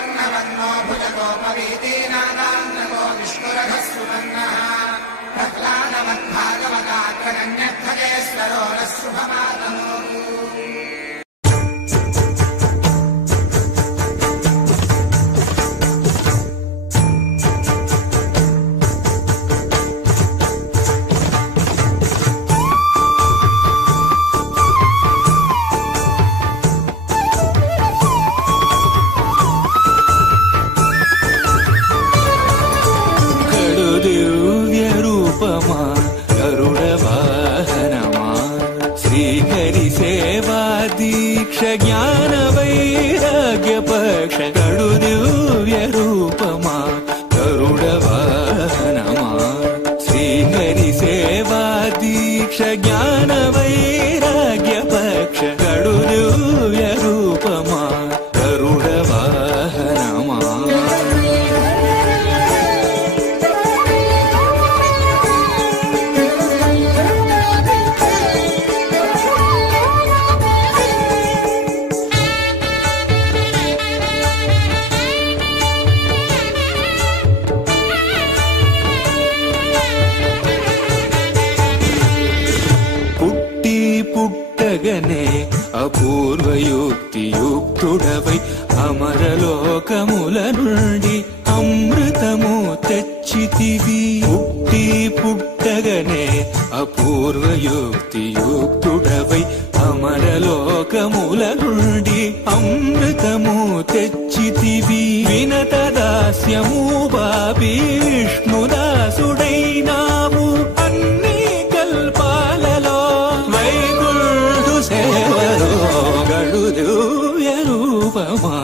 वर्णवन्नो भुजगोपवीतीनादान्नको विष्णुरघस्सुवर्णः प्रह्लादवद्भागवताग्रगण्यध्वजेश्वरो नः शुभमातनोतु। ज्ञान वैराग्य पक्ष कड़ु दिव्य रूपमा गरुड़ वाहनमा श्रीहरि सेवा दीक्ष ज्ञान वैराग्य पक्ष कड़ु दिव्य रूपमा गरुड़ वाहनमा। పుట్టగనే అపూర్వయుక్తియుక్తుడవై అమరలోకముల నుండి అమృతము తెచ్చితివి. పుట్టగనే అపూర్వయుక్తియుక్తుడవై అమరలోకముల నుండి అమృతము తెచ్చితివి. వినత దాస్యము బాబి విష్ణుదాసుడైనావు అన్ని కల్పాలలో వైకుంఠు సేవలో గడు దివ్య రూపమా